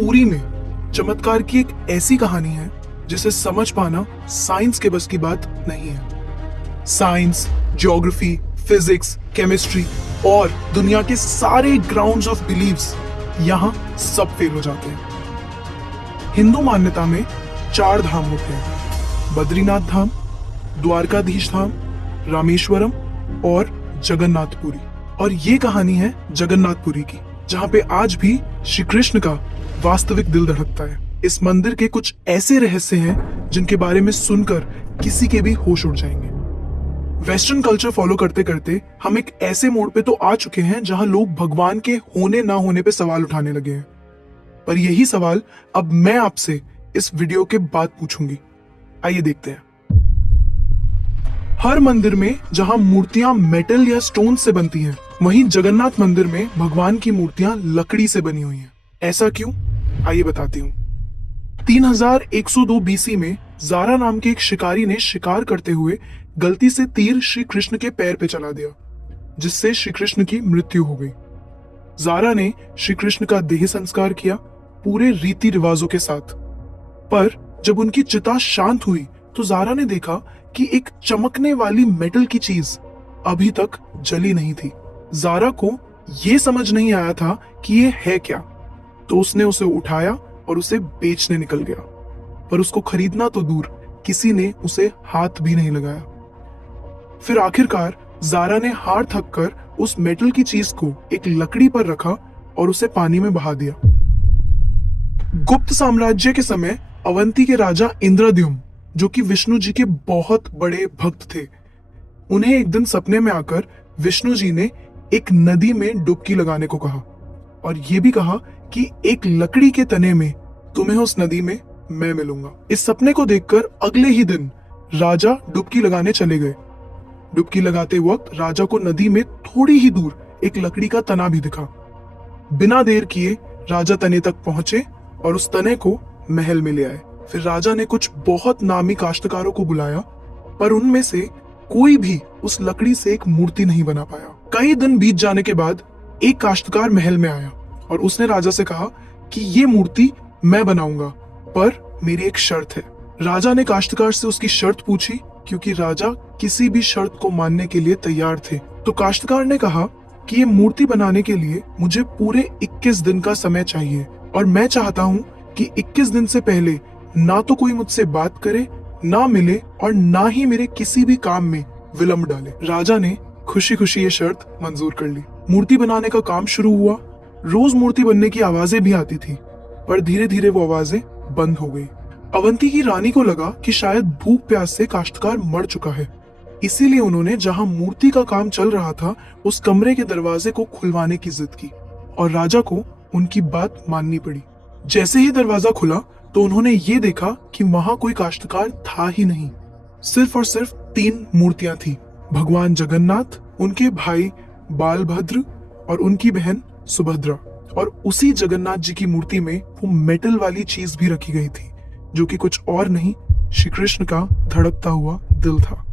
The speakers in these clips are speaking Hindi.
पुरी में चमत्कार की एक ऐसी कहानी है जिसे समझ पाना साइंस के बस की बात नहीं है। साइंस, ज्योग्राफी, फिजिक्स, केमिस्ट्री और दुनिया के सारे ग्राउंड्स ऑफ बिलीव्स यहाँ सब फेल हो जाते हैं। हिंदू मान्यता में 4 धाम होते हैं: बद्रीनाथ धाम, द्वारकाधीश धाम, रामेश्वरम और जगन्नाथपुरी। और ये कहानी है जगन्नाथपुरी की, जहाँ पे आज भी श्री कृष्ण का वास्तविक दिल धड़कता है। इस मंदिर के कुछ ऐसे रहस्य हैं जिनके बारे में सुनकर किसी के भी होश उड़ जाएंगे। वेस्टर्न कल्चर फॉलो करते करते हम एक ऐसे मोड़ पे तो आ चुके हैं जहां लोग भगवान के होने ना होने पे सवाल उठाने लगे हैं। पर यही सवाल अब मैं आपसे इस वीडियो के बाद पूछूंगी। आइए देखते हैं। हर मंदिर में जहां मूर्तियां मेटल या स्टोन से बनती हैं, वहीं जगन्नाथ मंदिर में भगवान की मूर्तियां लकड़ी से बनी हुई हैं। ऐसा क्यों? आइए बताती हूँ। 3102 बीसी में जारा नाम के एक शिकारी ने शिकार करते हुए गलती से तीर श्री कृष्ण के पैर पे चला दिया, जिससे श्री कृष्ण की मृत्यु हो गई। जारा ने श्री कृष्ण का देह संस्कार किया पूरे रीति रिवाजों के साथ। पर जब उनकी चिता शांत हुई तो जारा ने देखा कि एक चमकने वाली मेटल की चीज अभी तक जली नहीं थी। जारा को यह समझ नहीं आया था कि ये है क्या, तो उसने उसे उठाया और उसे बेचने निकल गया। पर उसको खरीदना तो दूर, किसी ने उसे हाथ भी नहीं लगाया। फिर आखिरकार जारा ने हार थक कर उस मेटल की चीज को एक लकड़ी पर रखा और उसे पानी में बहा दिया। गुप्त साम्राज्य के समय अवंती के राजा इंद्रद्युम्न, जो कि विष्णु जी के बहुत बड़े भक्त थे, उन्हें एक दिन सपने में आकर विष्णु जी ने एक नदी में डुबकी लगाने को कहा और ये भी कहा कि एक लकड़ी के तने में तुम्हें उस नदी में मैं मिलूंगा। इस सपने को देखकर अगले ही दिन राजा डुबकी लगाने चले गए। डुबकी लगाते वक्त राजा को नदी में थोड़ी ही दूर एक लकड़ी का तना भी दिखा। बिना देर किए राजा तने तक पहुंचे और उस तने को महल में ले आए। फिर राजा ने कुछ बहुत नामी काश्तकारों को बुलाया, पर उनमें से कोई भी उस लकड़ी से एक मूर्ति नहीं बना पाया। कई दिन बीत जाने के बाद एक काश्तकार महल में आया और उसने राजा से कहा कि ये मूर्ति मैं बनाऊंगा, पर मेरी एक शर्त है। राजा ने काश्तकार से उसकी शर्त पूछी, क्योंकि राजा किसी भी शर्त को मानने के लिए तैयार थे। तो काश्तकार ने कहा कि ये मूर्ति बनाने के लिए मुझे पूरे 21 दिन का समय चाहिए और मैं चाहता हूँ कि 21 दिन से पहले ना तो कोई मुझसे बात करे, ना मिले और ना ही मेरे किसी भी काम में विलंब डाले। राजा ने खुशी खुशी ये शर्त मंजूर कर ली। मूर्ति बनाने का काम शुरू हुआ। रोज मूर्ति बनने की आवाजें भी आती थी, पर धीरे धीरे वो आवाजें बंद हो गई। अवंती की रानी को लगा कि शायद भूख प्यास से काश्तकार मर चुका है, इसीलिए उन्होंने जहां मूर्ति का काम चल रहा था उस कमरे के दरवाजे को खुलवाने की जिद की और राजा को उनकी बात माननी पड़ी। जैसे ही दरवाजा खुला तो उन्होंने ये देखा कि वहां कोई काश्तकार था ही नहीं। सिर्फ और सिर्फ 3 मूर्तियां थी: भगवान जगन्नाथ, उनके भाई बालभद्र और उनकी बहन सुभद्रा। और उसी जगन्नाथ जी की मूर्ति में वो मेटल वाली चीज भी रखी गई थी, जो कि कुछ और नहीं, श्री कृष्ण का धड़कता हुआ दिल था।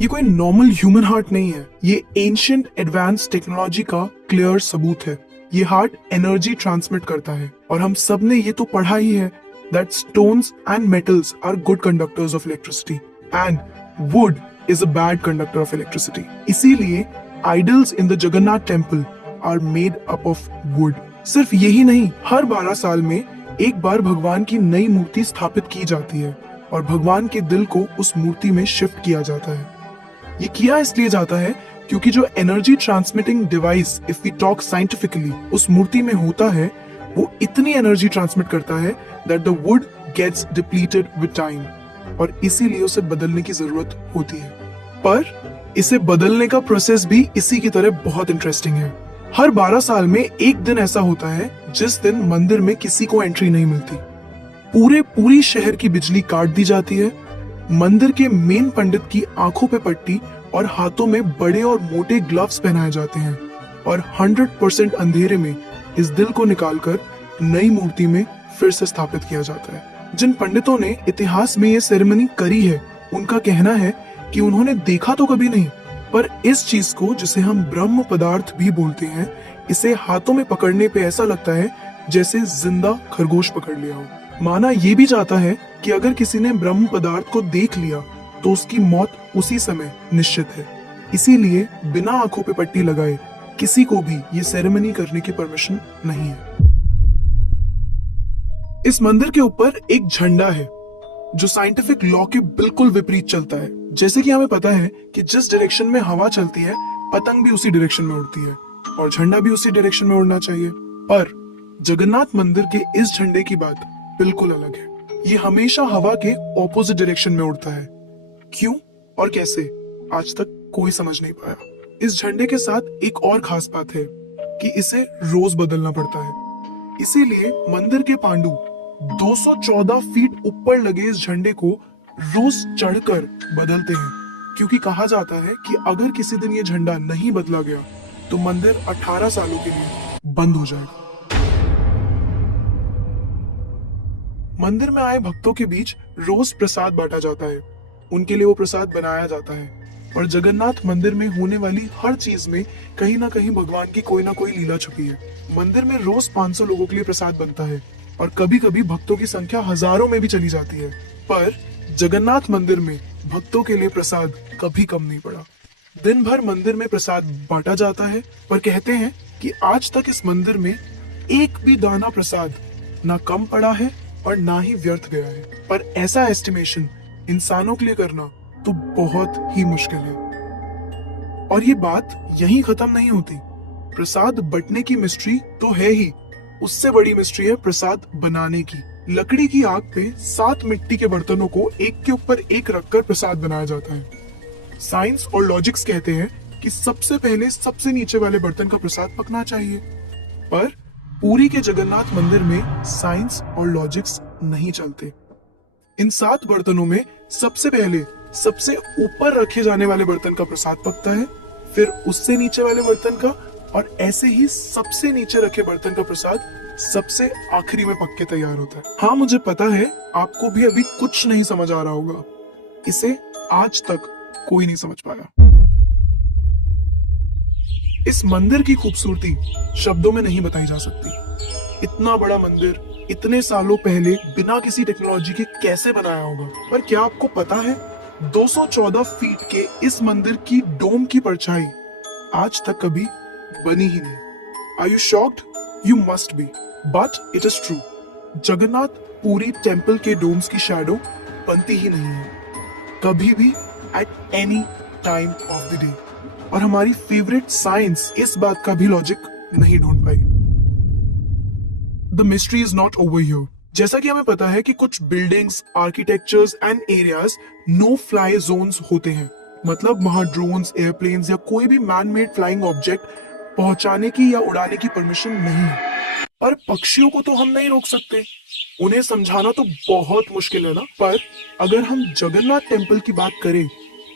ये कोई नॉर्मल ह्यूमन हार्ट नहीं है, ये एंशिएंट एडवांस टेक्नोलॉजी का क्लियर सबूत है। ये हार्ट एनर्जी ट्रांसमिट करता है और हम सब ने ये तो पढ़ा ही है that stones and metals are good conductors of electricity and wood is a bad conductor of electricity. इसीलिए idols in the Jagannath temple are made up of wood. सिर्फ यही नहीं, हर 12 साल में एक बार भगवान की नई मूर्ति स्थापित की जाती है और भगवान के दिल को उस मूर्ति में शिफ्ट किया जाता है। ये किया इसलिए जाता है क्योंकि जो energy transmitting device, if we talk scientifically, उस मूर्ति में होता है, वो इतनी एनर्जी ट्रांसमिट करता है that the wood gets depleted with time और इसीलिए उसे बदलने की जरूरत होती है। पर इसे बदलने का प्रोसेस भी इसी की तरह बहुत इंटरेस्टिंग है। हर 12 साल में एक दिन ऐसा होता है जिस दिन मंदिर में किसी को एंट्री नहीं मिलती। पूरी शहर की बिजली काट दी जाती है। मंदिर के मेन पंडित की आंखों पे पट्टी और हाथों में बड़े और मोटे ग्लव्स पहनाए जाते हैं और 100% अंधेरे में इस दिल को निकालकर नई मूर्ति में फिर से स्थापित किया जाता है। जिन पंडितों ने इतिहास में ये सेरेमनी करी है, उनका कहना है कि उन्होंने देखा तो कभी नहीं, पर इस चीज को, जिसे हम ब्रह्म पदार्थ भी बोलते हैं, इसे हाथों में पकड़ने पे ऐसा लगता है जैसे जिंदा खरगोश पकड़ लिया हो। माना ये भी जाता है कि अगर किसी ने ब्रह्म पदार्थ को देख लिया तो उसकी मौत उसी समय निश्चित है। इसीलिए बिना आंखों पे पट्टी लगाए किसी को भी ये सेरेमनी करने की परमिशन नहीं है। इस मंदिर के ऊपर एक झंडा है जो साइंटिफिक लॉ के बिल्कुल विपरीत चलता है। जैसे कि हमें पता है कि जिस डायरेक्शन में हवा चलती है पतंग भी उसी डायरेक्शन में उड़ती है और झंडा भी उसी डायरेक्शन में उड़ना चाहिए। पर जगन्नाथ मंदिर के इस झंडे की बात बिल्कुल अलग है। ये हमेशा हवा के ऑपोजिट डायरेक्शन में उड़ता है। क्यों और कैसे आज तक कोई समझ नहीं पाया। इस झंडे के साथ एक और खास बात है कि इसे रोज बदलना पड़ता है। इसीलिए मंदिर के पांडु 214 फीट ऊपर लगे इस झंडे को रोज चढ़कर बदलते हैं, क्योंकि कहा जाता है कि अगर किसी दिन ये झंडा नहीं बदला गया तो मंदिर 18 सालों के लिए बंद हो जाएगा। मंदिर में आए भक्तों के बीच रोज प्रसाद बांटा जाता है। उनके लिए वो प्रसाद बनाया जाता है और जगन्नाथ मंदिर में होने वाली हर चीज में कहीं ना कहीं भगवान की कोई ना कोई लीला छुपी है। मंदिर में रोज 500 लोगों के लिए प्रसाद बनता है और कभी कभी भक्तों की संख्या हजारों में भी चली जाती है। पर जगन्नाथ मंदिर में भक्तों के लिए प्रसाद कभी कम नहीं पड़ा। दिन भर मंदिर में प्रसाद बांटा जाता है, पर कहते हैं कि आज तक इस मंदिर में एक भी दाना प्रसाद ना कम पड़ा है और ना ही व्यर्थ गया है। पर ऐसा एस्टिमेशन इंसानों के लिए करना तो बहुत ही मुश्किल है। और ये बात यहीं खत्म नहीं होती। प्रसाद बंटने की मिस्ट्री तो है ही, उससे बड़ी मिस्ट्री है प्रसाद बनाने की। लकड़ी की आग पे 7 मिट्टी के बर्तनों को एक के ऊपर एक रखकर प्रसाद बनाया जाता है। साइंस और लॉजिक्स कहते हैं कि सबसे पहले सबसे नीचे वाले बर्तन का प्रसाद पकना चाहिए। पर पुरी के जगन्नाथ मंदिर में साइंस और लॉजिक्स नहीं चलते। इन 7 बर्तनों में सबसे पहले सबसे ऊपर रखे जाने वाले बर्तन का प्रसाद पकता है, फिर उससे नीचे वाले बर्तन का, और ऐसे ही सबसे नीचे रखे बर्तन का प्रसाद सबसे आखिरी में पक के तैयार होता है। हाँ, मुझे पता है आपको भी अभी कुछ नहीं समझ आ रहा होगा। इसे आज तक कोई नहीं समझ पाया। इस मंदिर की खूबसूरती शब्दों में नहीं बताई जा सकती। इतना बड़ा मंदिर इतने सालों पहले बिना किसी टेक्नोलॉजी के कैसे बनाया होगा। पर क्या आपको पता है 214 फीट के इस मंदिर की डोम की परछाई आज तक कभी बनी ही नहीं। Are you shocked? You must be. But it is true. Jagannath Puri temple के डोम्स की शैडो बनती ही नहीं है कभी भी at any time of the day। और हमारी फेवरेट साइंस इस बात का भी लॉजिक नहीं ढूंढ पाई। The mystery is not over here। जैसा कि हमें पता है कि कुछ buildings, architectures and areas no fly zones होते हैं, मतलब वहां ड्रोन्स, एयरप्लेन्स या कोई भी मैन मेड फ्लाइंग ऑब्जेक्ट पहुंचाने की या उड़ाने की परमिशन नहीं है। पर पक्षियों को तो हम नहीं रोक सकते, उन्हें समझाना तो बहुत मुश्किल है ना। पर अगर हम जगन्नाथ टेम्पल की बात करें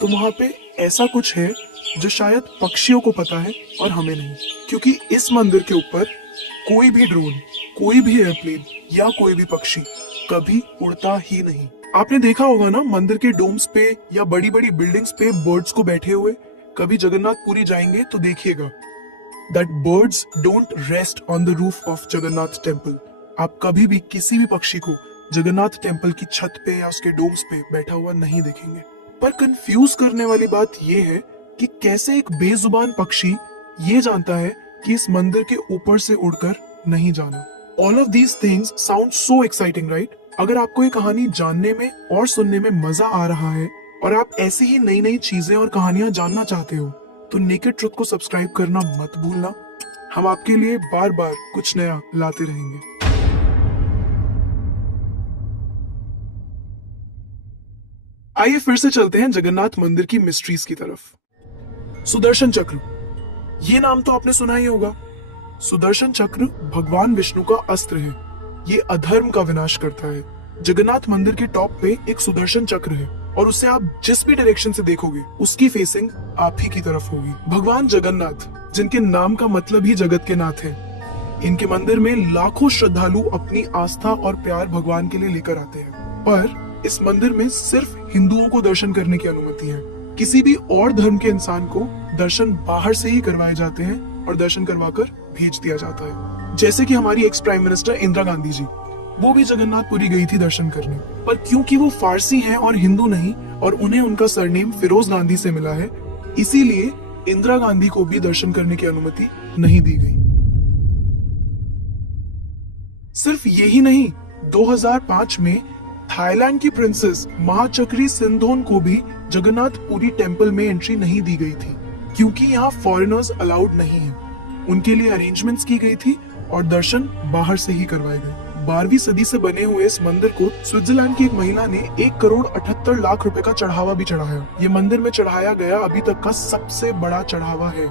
तो वहां पे ऐसा कुछ है जो शायद पक्षियों को पता है और हमें नहीं, क्योंकि इस मंदिर के ऊपर कोई भी ड्रोन, कोई भी एयरप्लेन या कोई भी पक्षी कभी उड़ता ही नहीं। आपने देखा होगा ना मंदिर के डोम्स पे या बड़ी बड़ी बिल्डिंग्स पे बर्ड्स को बैठे हुए। कभी जगन्नाथपुरी जाएंगे तो देखिएगा that birds don't rest on the roof of Jagannath temple. आप कभी भी किसी भी पक्षी को जगन्नाथ टेम्पल की छत पे या उसके डोम्स पे बैठा हुआ नहीं देखेंगे। पर कंफ्यूज करने वाली बात यह है कि कैसे एक बेजुबान पक्षी ये जानता है कि इस मंदिर के ऊपर से उड़कर नहीं जाना। All of these things sound so exciting, right? अगर आपको ये कहानी जानने में और सुनने में मजा आ रहा है और आप ऐसी ही नई नई चीजें और कहानियां जानना चाहते हो तो नेकेड ट्रुथ को सब्सक्राइब करना मत भूलना। हम आपके लिए बार बार कुछ नया लाते रहेंगे। आइए फिर से चलते हैं जगन्नाथ मंदिर की मिस्ट्रीज की तरफ। सुदर्शन चक्र, ये नाम तो आपने सुना ही होगा। सुदर्शन चक्र भगवान विष्णु का अस्त्र है। ये अधर्म का विनाश करता है। जगन्नाथ मंदिर के टॉप पे एक सुदर्शन चक्र है और उसे आप जिस भी डायरेक्शन से देखोगे उसकी फेसिंग आप ही की तरफ होगी। भगवान जगन्नाथ, जिनके नाम का मतलब ही जगत के नाथ है, इनके मंदिर में लाखों श्रद्धालु अपनी आस्था और प्यार भगवान के लिए लेकर आते हैं। पर इस मंदिर में सिर्फ हिंदुओं को दर्शन करने की अनुमति है। किसी भी और धर्म के इंसान को दर्शन बाहर से ही करवाए जाते हैं और दर्शन करवाकर भेज दिया जाता है। जैसे कि हमारी ex prime minister Indira Gandhi ji, वो भी जगन्नाथपुरी गई थी दर्शन करने, पर क्योंकि वो फारसी हैं और हिंदू नहीं और उन्हें उनका सरनेम फिरोज गांधी से मिला है, इसीलिए इंदिरा गांधी को भी दर्शन करने की अनुमति नहीं दी गई। सिर्फ यही नहीं, 2005 में थाईलैंड की प्रिंसेस महाचक्री सिंधोन को भी जगन्नाथपुरी टेम्पल में एंट्री नहीं दी गई थी, क्योंकि यहाँ फॉरेनर्स अलाउड नहीं है। उनके लिए अरेंजमेंट्स की गई थी और दर्शन बाहर से ही करवाए गए। 12वीं सदी से बने हुए इस मंदिर को स्विट्जरलैंड की एक महिला ने 1,78,00,000 रुपए का चढ़ावा भी चढ़ाया। ये मंदिर में चढ़ाया गया अभी तक का सबसे बड़ा चढ़ावा है।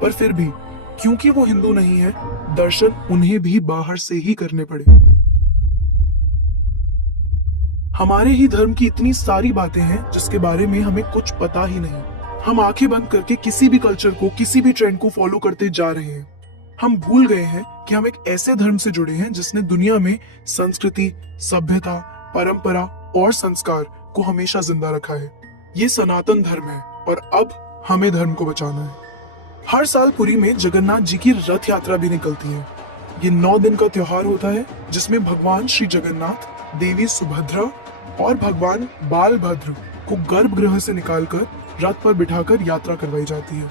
पर फिर भी क्योंकि वो हिंदू नहीं है, दर्शन उन्हें भी बाहर से ही करने पड़े। हमारे ही धर्म की इतनी सारी बातें हैं जिसके बारे में हमें कुछ पता ही नहीं। हम आंखें बंद करके किसी भी कल्चर को, किसी भी ट्रेंड को फॉलो करते जा रहे हैं। हम भूल गए हैं कि हम एक ऐसे धर्म से जुड़े हैं जिसने दुनिया में संस्कृति, सभ्यता, परंपरा और संस्कार को हमेशा जिंदा रखा है। ये सनातन धर्म है और अब हमें धर्म को बचाना है। हर साल पुरी में जगन्नाथ जी की रथ यात्रा भी निकलती है। ये 9 दिन का त्योहार होता है जिसमें भगवान श्री जगन्नाथ, देवी सुभद्रा और भगवान बालभद्र को गर्भगृह से निकालकर रथ पर बिठाकर यात्रा करवाई जाती है।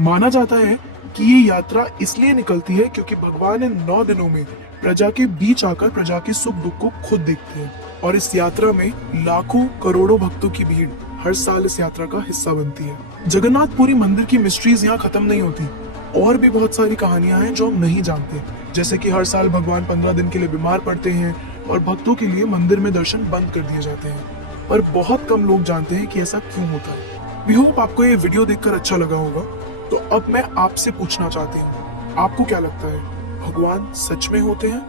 माना जाता है कि ये यात्रा इसलिए निकलती है क्योंकि भगवान इन 9 दिनों में प्रजा के बीच आकर प्रजा के सुख दुख को खुद देखते हैं और इस यात्रा में लाखों करोड़ों भक्तों की भीड़ हर साल इस यात्रा का हिस्सा बनती है। जगन्नाथपुरी मंदिर की मिस्ट्रीज यहाँ खत्म नहीं होती। और भी बहुत सारी कहानियां हैं जो हम नहीं जानते, जैसे कि हर साल भगवान 15 दिन के लिए बीमार पड़ते हैं और भक्तों के लिए मंदिर में दर्शन बंद कर दिए जाते हैं। पर बहुत कम लोग जानते हैं कि ऐसा क्यों होता है। वी होप आपको ये वीडियो देखकर अच्छा लगा होगा। तो अब मैं आपसे पूछना चाहती हूँ, आपको क्या लगता है, भगवान सच में होते हैं